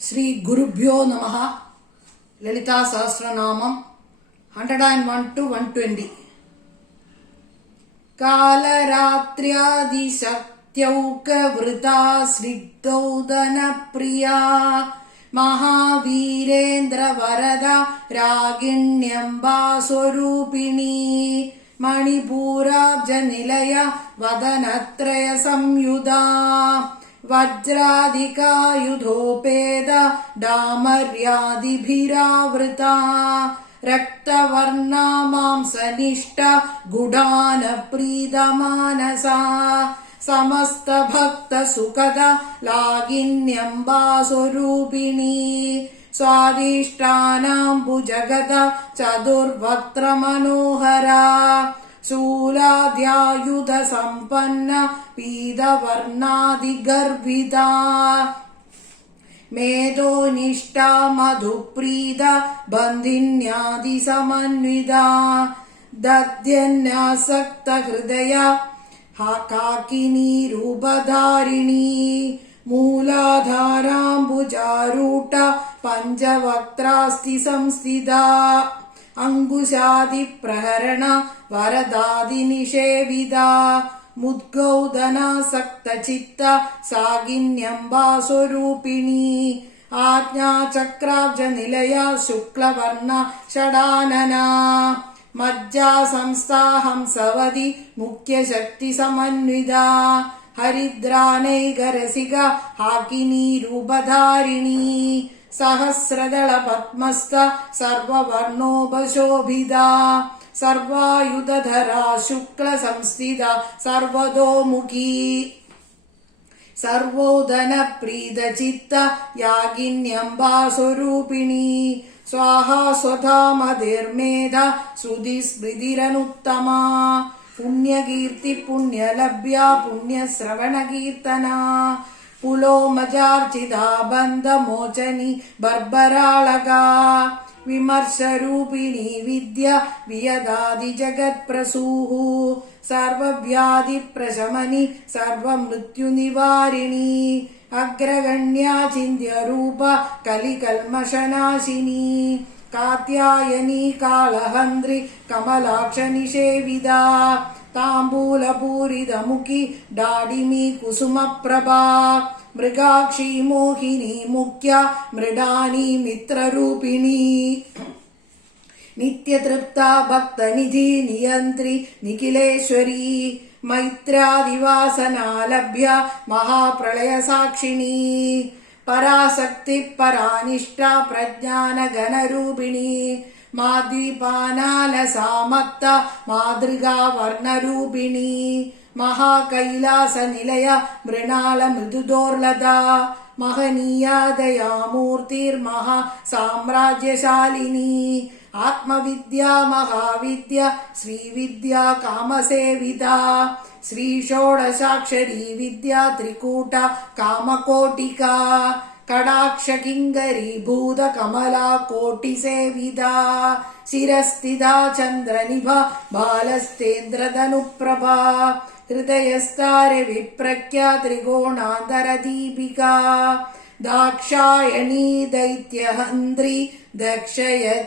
श्री गुरुभ्यो नमः. ललिता सहस्रनामं 101 to 120. कालरात्र्यादिशक्त्यौकवृता स्निग्धौदनप्रिया महावीरेन्द्र वरदा रागिण्यम्बा स्वरूपिणी मणिपूराब्जनिलया वदनत्रय संयुधा वज्राधिकायुधोपेद डामर्यादिभिरावृता रक्तवर्णा मांसनिष्ठा गुडानप्रीतमानसा समस्त भक्त सुखदा लागिन्यम्बा स्वरूपिणी स्वादिष्टानाम्बुजगदा चतुर्वक्त्र मनोहरा शूलाद्यायुध संपन्न पीतवर्णादिगर्भिता मेधोनिष्ठा मधुप्रीता बन्धिन्यादिसमन्विता दध्यन्यासक्त हृदया काकिनी रूपधारिणी मूलाधाराम्बुजारूढा पञ्चवक्त्रास्ति संस्थिता अंकुशादिप्रहरण वरदादिनिषेविता मुद्गौदनासक्तचित्ता सागिन्यम्बा स्वरूपिणी आज्ञाचक्राब्जनिलया शुक्लवर्णा षडानना मज्जा संस्था हंसवदी मुख्यशक्तिसमन्विता हरिद्रानैकरसिका हाकिनी रूपधारिणी सहस्रदल पद्मस्थ सर्ववर्णोपशोभिता सर्वायुधधरा शुक्ल संस्थिता सर्वतोमुखी सर्वोदन प्रीत चित्त यागिन्यम्बा स्वरूपिणी स्वाहा स्वधा मधिर्मेधा श्रुति स्मृतिरनुत्तमा पुण्यकीर्ति पुण्यलभ्या पुण्यश्रवण कीर्तना पुलोमजार्चिता बन्धमोचनी बर्बराळगा विमर्शरूपिणी विद्या वियदादि जगत्प्रसूः सर्वव्याधिप्रशमनी सर्वमृत्युनिवारिणी अग्रगण्या चिन्त्यरूपा कलिकल्मषनाशिनी कात्यायनी कालहन्त्री कमलाक्षनिषेविता ताम्बूलपूरितमुखी डाडिमी कुसुमप्रभा मृगाक्षी मोहिनी मुख्या मृडानी मित्ररूपिणी नित्यतृप्ता भक्तनिधि नियन्त्री निखिलेश्वरी मैत्रादिवासनालभ्या महाप्रलयसाक्षिणी पराशक्ति परानिष्ठा प्रज्ञानगणरूपिणी माद्वीपानालसामत्ता मातृगा वर्णरूपिणी महाकैलासनिलया मृणाल मृदुदोर्लता महनीया दयामूर्तिर्महा साम्राज्यशालिनी आत्मविद्या महाविद्या श्रीविद्या कामसेविता श्रीषोडशाक्षरी विद्या त्रिकूटा कामकोटिका कडाक्ष किङ्करी भूत कमला कोटिसेविता शिरस्थिता चन्द्रनिभा बालस्तेन्द्रधनुप्रभा हृदयस्तारे विप्रख्या त्रिकोणान्तरदीपिका दाक्षायणी दैत्यहन्त्री दक्षयज्ञविनाशिनी।